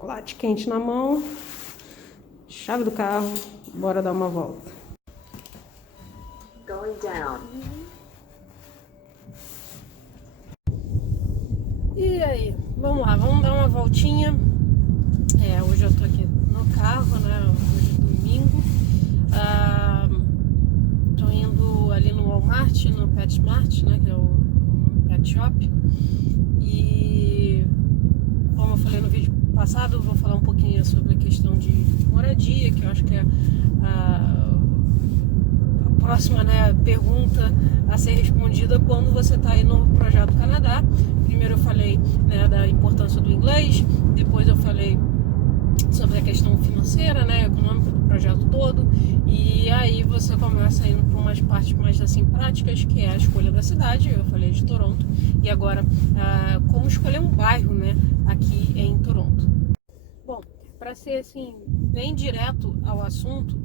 chocolate quente na mão, chave do carro, bora dar uma volta. Going down. E aí, vamos lá, vamos dar uma voltinha. Hoje eu tô aqui no carro, né? Hoje é domingo. Tô indo ali no Walmart, no PetSmart, né? Que é o pet shop. E como eu falei no vídeo passado, eu vou falar um pouquinho sobre a questão de moradia, que eu acho que é a próxima, né, pergunta a ser respondida quando você está aí no Projeto Canadá. Primeiro eu falei, né, da importância do inglês, depois eu falei sobre a questão financeira, né, econômica do projeto todo, e aí você começa indo para umas partes mais assim práticas, que é a escolha da cidade. Eu falei de Toronto, e agora como escolher um bairro, né, aqui em Toronto. Bom, para ser assim bem direto ao assunto,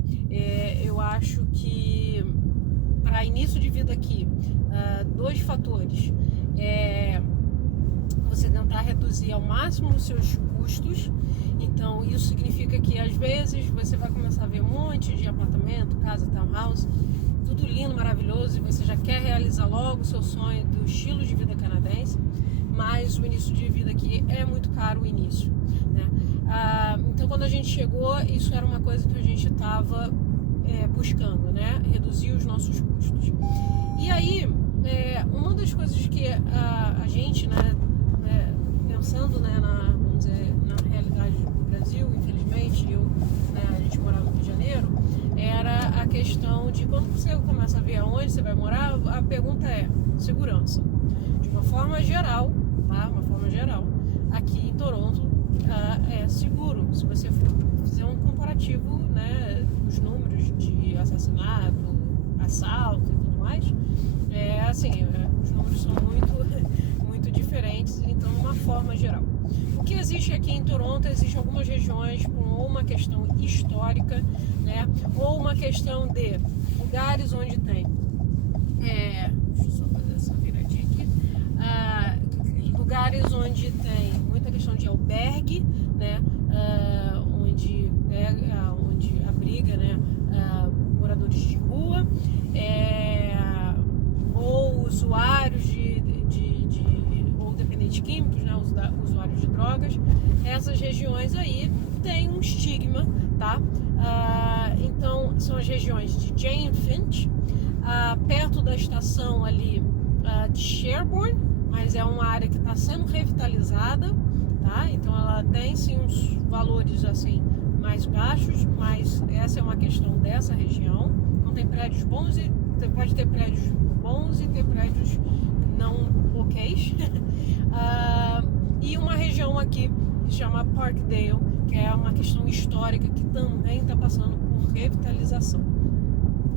eu acho que para início de vida aqui, dois fatores: você tentar reduzir ao máximo os seus custos. Então isso significa que às vezes você vai começar a ver um monte de apartamento, casa, townhouse, tudo lindo, maravilhoso, e você já quer realizar logo o seu sonho do estilo de vida canadense, mas o início de vida aqui é muito caro, o início, né? Então quando a gente chegou, isso era uma coisa que a gente estava buscando, né? Reduzir os nossos custos. E aí, uma das coisas que a gente, né, pensando, né, vamos dizer, na realidade do Brasil, infelizmente, a gente morava no Rio de Janeiro, era a questão de quando você começa a ver aonde você vai morar, a pergunta é segurança. De uma forma geral, tá? Uma forma geral, aqui em Toronto é seguro. Se você fizer um comparativo, né, dos números de assassinato, assalto e tudo mais, os números são muito diferentes. Então, uma forma geral, o que existe aqui em Toronto, existem algumas regiões com uma questão histórica, né, ou uma questão de lugares onde tem deixa eu só fazer essa viradinha aqui, lugares onde tem muita questão de albergue, né, onde abriga, né, moradores de rua, ou usuários ou dependentes químicos, né, usuários de drogas. Essas regiões aí tem um estigma, tá? Então são as regiões de Jane Finch, perto da estação ali de Sherbourne, mas é uma área que está sendo revitalizada, tá? Então ela tem sim uns valores assim mais baixos, mas essa é uma questão dessa região. Não tem prédios bons, e você pode ter prédios bons e ter prédios não ok. E uma região aqui que se chama Parkdale, que é uma questão histórica que também está passando por revitalização.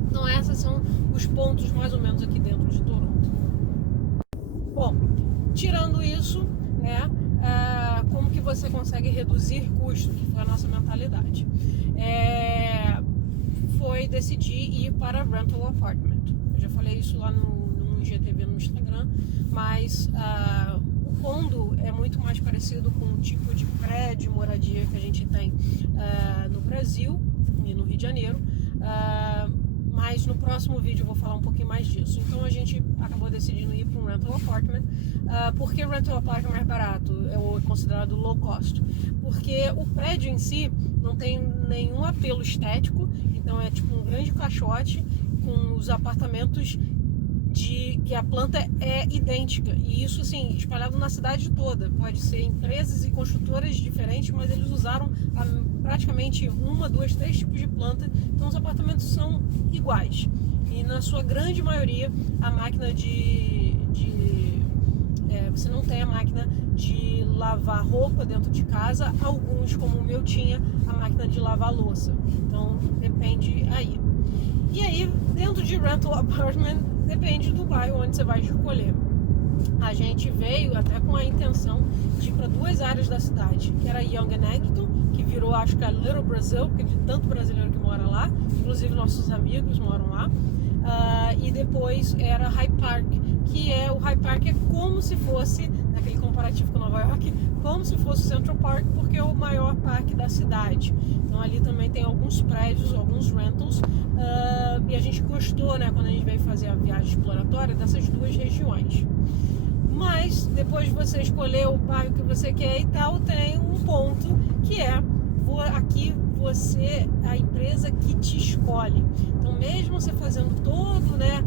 Então esses são os pontos mais ou menos aqui dentro de Toronto. Bom, tirando isso, né, como que você consegue reduzir custos? Foi a nossa mentalidade. Foi decidir ir para rental apartment. Eu já falei isso lá no IGTV no Instagram, mas o condo é muito mais parecido com o tipo de prédio, moradia que a gente tem no Brasil e no Rio de Janeiro. Mas no próximo vídeo eu vou falar um pouquinho mais disso. Então a gente acabou decidindo ir para um rental apartment. Por que rental apartment é mais barato? É considerado low cost. Porque o prédio em si não tem nenhum apelo estético. Então é tipo um grande caixote com os apartamentos que a planta é idêntica. E isso assim, espalhado na cidade toda. Pode ser empresas e construtoras diferentes, mas eles usaram praticamente 1, 2, 3 tipos de planta. Então os apartamentos são iguais. E na sua grande maioria, a máquina você não tem a máquina de lavar roupa dentro de casa. Alguns, como o meu, tinha a máquina de lavar louça. Então depende aí. E aí, dentro de rental apartment, depende do bairro onde você vai escolher. A gente veio até com a intenção de ir para 2 áreas da cidade, que era Yonge and Eglinton, que virou, acho que, a Little Brazil, porque de tanto brasileiro que mora lá, inclusive nossos amigos moram lá. E depois era High Park, que o High Park é como se fosse, naquele comparativo com Nova York, como se fosse o Central Park, porque é o maior parque da cidade. Então ali também tem alguns prédios, alguns rentals, e a gente gostou, né, quando a gente veio fazer a viagem exploratória, dessas duas regiões. Mas depois de você escolher o bairro que você quer e tal, tem um ponto que é aqui a empresa que te escolhe. Então mesmo você fazendo todo, né,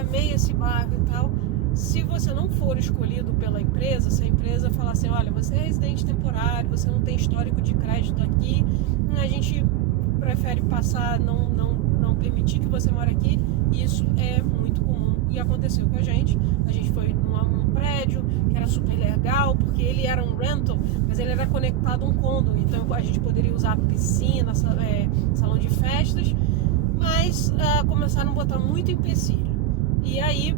amei esse bairro e tal, se você não for escolhido pela empresa, se a empresa falar assim, olha, você é residente temporário, você não tem histórico de crédito aqui, a gente prefere passar, não permitir que você mora aqui, isso é muito comum e aconteceu com a gente. A gente foi num prédio que era super legal, porque ele era um rental, mas ele era conectado a um condo, então a gente poderia usar piscina, salão de festas, mas começaram a botar muito empecilho. E aí,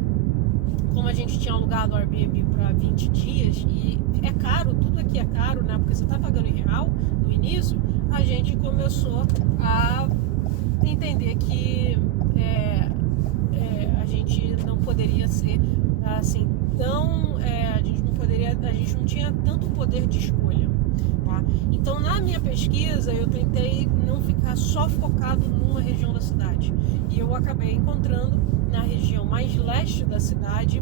como a gente tinha alugado o Airbnb para 20 dias, e é caro, tudo aqui é caro, né? Porque você tá pagando em real no início, a gente começou a entender que a gente não poderia ser assim tão... a gente não tinha tanto poder de escolha, tá? Então, na minha pesquisa, eu tentei não ficar só focado numa região da cidade. E eu acabei encontrando na região mais leste da cidade,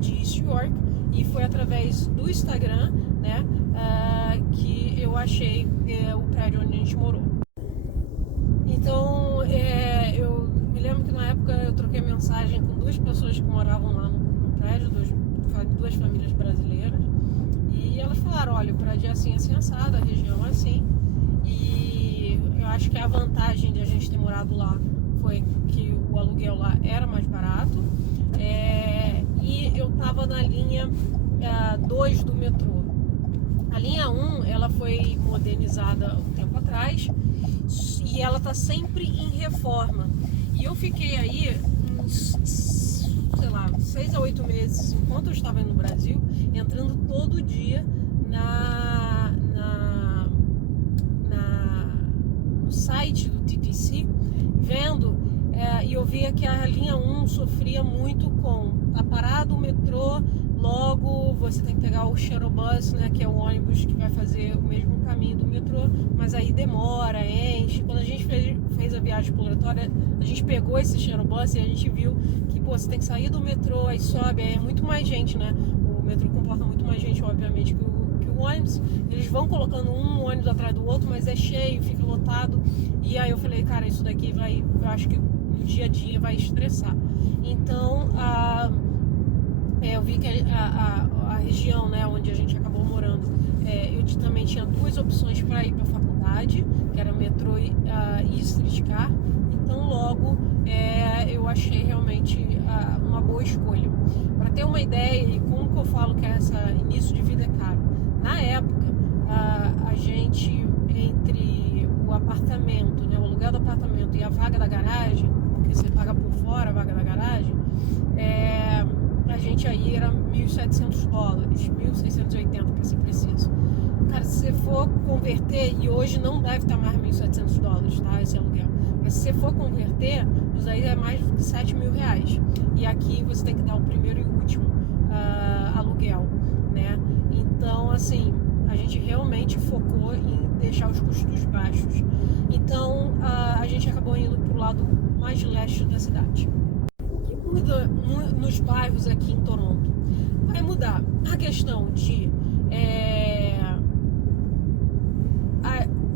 de East York, e foi através do Instagram, né, que eu achei o prédio onde a gente morou. Então, eu me lembro que na época eu troquei mensagem com duas pessoas que moravam lá no prédio, duas famílias brasileiras, e elas falaram, olha, o prédio é assim, assim, assado, a região é assim, e eu acho que a vantagem de a gente ter morado lá foi que o aluguel lá era mais barato, e eu tava na linha 2 do metrô. A linha 1, ela foi modernizada um tempo atrás e ela tá sempre em reforma. E eu fiquei aí uns, sei lá, 6 a 8 meses, enquanto eu estava no Brasil, entrando todo dia no site do TTC, vendo, e eu via que a linha 1 sofria muito com tá parado o metrô, logo você tem que pegar o shuttle bus, né, que é o ônibus que vai fazer o mesmo caminho do metrô, mas aí demora, enche. Quando a gente fez a viagem exploratória, a gente pegou esse shuttle bus e a gente viu que, você tem que sair do metrô, aí sobe, aí é muito mais gente, né? O metrô comporta muito mais gente, obviamente, que o ônibus. Eles vão colocando um ônibus atrás do outro, mas é cheio, fica lotado. E aí eu falei, cara, isso daqui eu acho que no dia a dia vai estressar. Então, eu vi que a região, né, onde a gente acabou morando, eu também tinha duas opções para ir para a faculdade, que era metrô e streetcar. Então, logo, eu achei realmente uma boa escolha. Para ter uma ideia, e como que eu falo que esse início de vida é caro? Na época, a gente, entre o apartamento, né, o aluguel do apartamento e a vaga da garagem, porque você paga por fora a vaga da garagem, a gente aí era $1.700, 1.680 para ser preciso. Cara, se você for converter, e hoje não deve estar mais $1.700, tá, esse aluguel, mas se você for converter, isso aí é mais de R$7.000. E aqui você tem que dar o primeiro e último aluguel, né? Então, assim, a gente realmente focou em deixar os custos baixos. Então, a gente acabou indo para o lado mais leste da cidade. Muda nos bairros aqui em Toronto. Vai mudar a questão de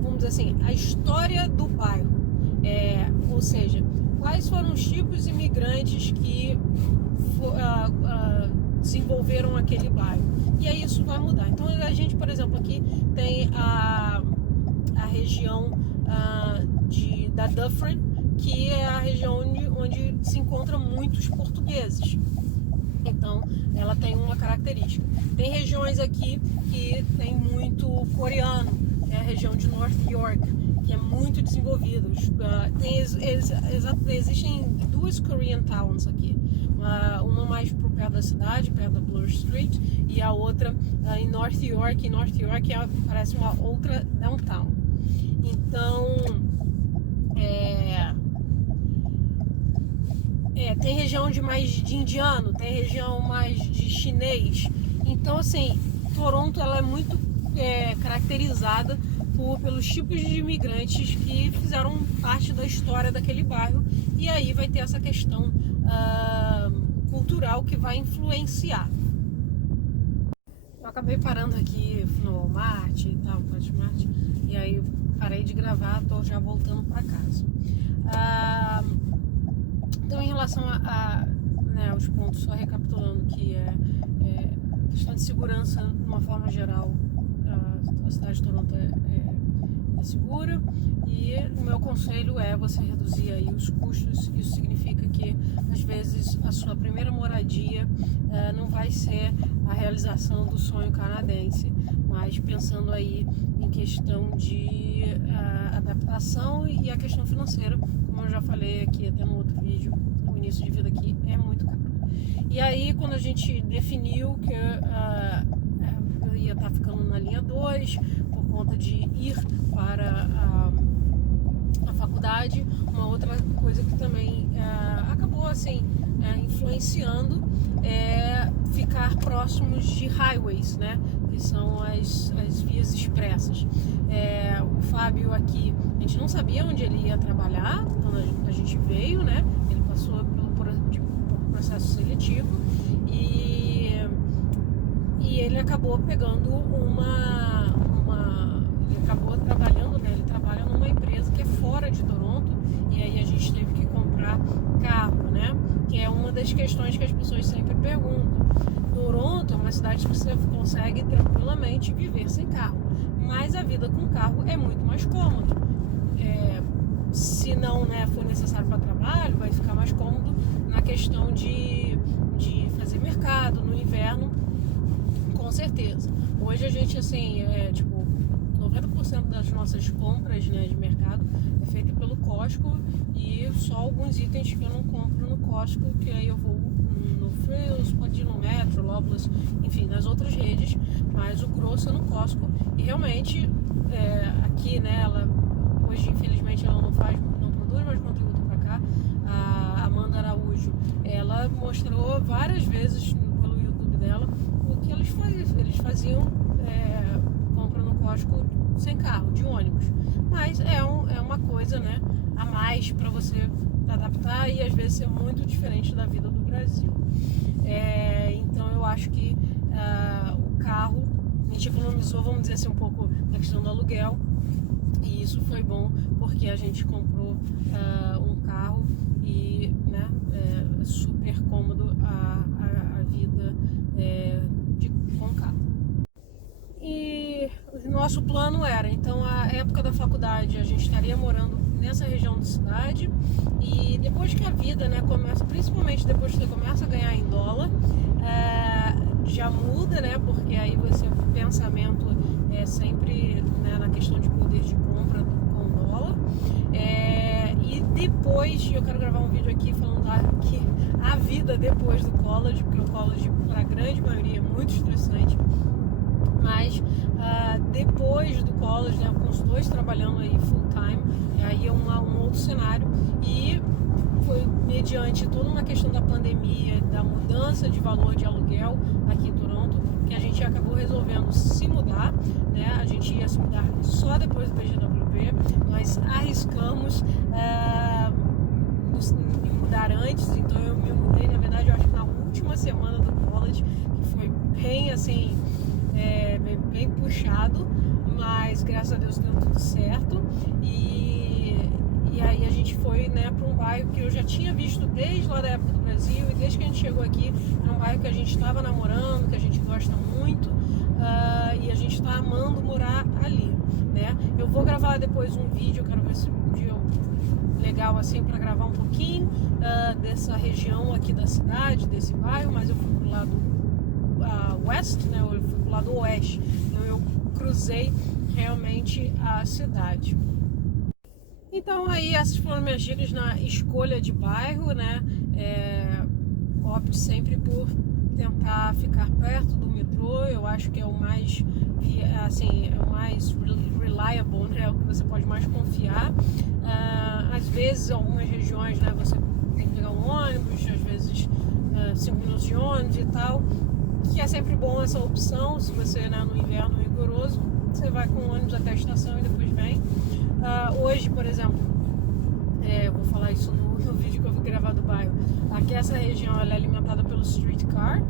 vamos dizer assim, a história do bairro, ou seja, quais foram os tipos de imigrantes que desenvolveram aquele bairro, e aí isso vai mudar. Então a gente, por exemplo, aqui tem a região da Dufferin, que é a região onde se encontram muitos portugueses. Então, ela tem uma característica. Tem regiões aqui que tem muito coreano, é a região de North York, que é muito desenvolvida. Existem duas Korean towns aqui. Uma mais por perto da cidade, perto da Bloor Street, e a outra em North York. E North York parece uma outra downtown. Então, tem região mais de indiano, tem região mais de chinês. Então, assim, Toronto ela é muito caracterizada pelos tipos de imigrantes que fizeram parte da história daquele bairro, e aí vai ter essa questão cultural que vai influenciar. Eu acabei parando aqui no Walmart e tal, Walmart, e aí parei de gravar, tô já voltando para casa. Então, em relação aos pontos, só recapitulando, que questão de segurança, de uma forma geral, a cidade de Toronto é segura, e o meu conselho é você reduzir aí os custos. Isso significa que às vezes a sua primeira moradia não vai ser a realização do sonho canadense, mas pensando aí em questão de adaptação e a questão financeira, como eu já falei aqui até no outro vídeo, o início de vida aqui é muito caro. E aí, quando a gente definiu que eu ia estar ficando na linha 2 por conta de ir para a faculdade, uma outra coisa que também acabou assim influenciando é ficar próximos de highways, né? Que são as vias expressas. O Fábio aqui, a gente não sabia onde ele ia trabalhar quando a gente veio, né? Ele passou pelo processo seletivo e ele acabou pegando ele acabou trabalhando, né? Ele trabalha numa empresa que é fora de Toronto, e aí a gente teve que comprar carro, né? Que é uma das questões que as pessoas sempre perguntam. Toronto é uma cidade que você consegue tranquilamente viver sem carro, mas a vida com carro é muito mais cômodo. Se não, né, for necessário para trabalho, vai ficar mais cômodo na questão de fazer mercado no inverno, com certeza. Hoje a gente, assim, 90% das nossas compras, né, de mercado é feita pelo Costco, e só alguns itens que eu não compro no Costco, que aí eu vou no Frills, pode ir no Metro, Loblaws, enfim, nas outras redes, mas o grosso é no Costco. E realmente, aqui, né, hoje infelizmente ela não produz mais conteúdo para cá. A Amanda Araújo, ela mostrou várias vezes pelo YouTube dela o que eles faziam compra no Costco sem carro, de ônibus. Mas é uma coisa, né, a mais para você adaptar, e às vezes é muito diferente da vida do Brasil. Então eu acho que o carro a gente economizou, vamos dizer assim, um pouco na questão do aluguel, e isso foi bom porque a gente comprou um carro e, né, é super cômodo a vida com carro. E o nosso plano era, então, a época da faculdade a gente estaria morando nessa região da cidade, e depois que a vida, né, começa, principalmente depois que você começa a ganhar em dólar, já muda, né, porque aí o pensamento é sempre, né, na questão de poder de compra com dólar. E depois eu quero gravar um vídeo aqui falando que a vida depois do college, porque o college para a grande maioria é muito estressante, mas depois do college, né, com os dois trabalhando aí full time, aí é um outro cenário. E foi mediante toda uma questão da pandemia, da mudança de valor de aluguel aqui em Toronto, que a gente acabou resolvendo se mudar, né? A gente ia se mudar só depois do BGWP, nós arriscamos me mudar antes, então eu me mudei, na verdade, eu acho que na última semana do college, que foi bem assim, bem puxado, mas graças a Deus deu tudo certo. E aí a gente foi, né, para um bairro que eu já tinha visto desde lá da época do Brasil, e desde que a gente chegou aqui, era um bairro que a gente estava namorando, que a gente gosta muito, e a gente está amando morar ali, né? Eu vou gravar depois um vídeo, eu quero ver se um dia legal assim para gravar um pouquinho dessa região aqui da cidade, desse bairro, mas eu fui pro lado west, né? Eu fui pro lado oeste, então eu cruzei realmente a cidade. Então aí essas foram minhas dicas na escolha de bairro, né? Opte sempre por tentar ficar perto do metrô. Eu acho que é o mais, assim, é o mais reliable, né? É o que você pode mais confiar. Às vezes, em algumas regiões, né, você tem que pegar um ônibus, às vezes 5 minutos de ônibus e tal. que é sempre bom essa opção. Se você, né, no inverno rigoroso, você vai com ônibus até a estação e depois vem. Hoje, por exemplo, vou falar isso no vídeo que eu vou gravar do bairro. Aqui essa região ela é alimentada pelo streetcar,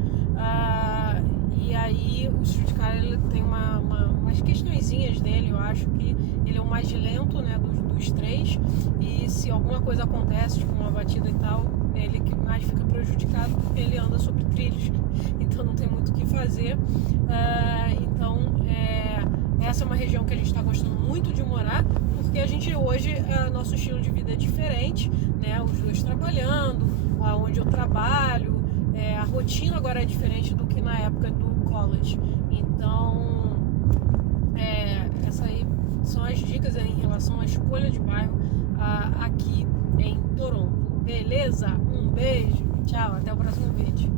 e aí o streetcar ele tem umas questõezinhas dele. Eu acho que ele é o mais lento, né, dos três, e se alguma coisa acontece, tipo uma batida e tal, ele que mais fica prejudicado porque ele anda sobre trilhos, então não tem muito o que fazer. Essa é uma região que a gente está gostando muito de morar, porque a gente hoje, nosso estilo de vida é diferente, né? Os dois trabalhando, onde eu trabalho, a rotina agora é diferente do que na época do college. Então, essas aí são as dicas em relação à escolha de bairro aqui em Toronto. Beleza? Um beijo, tchau, até o próximo vídeo.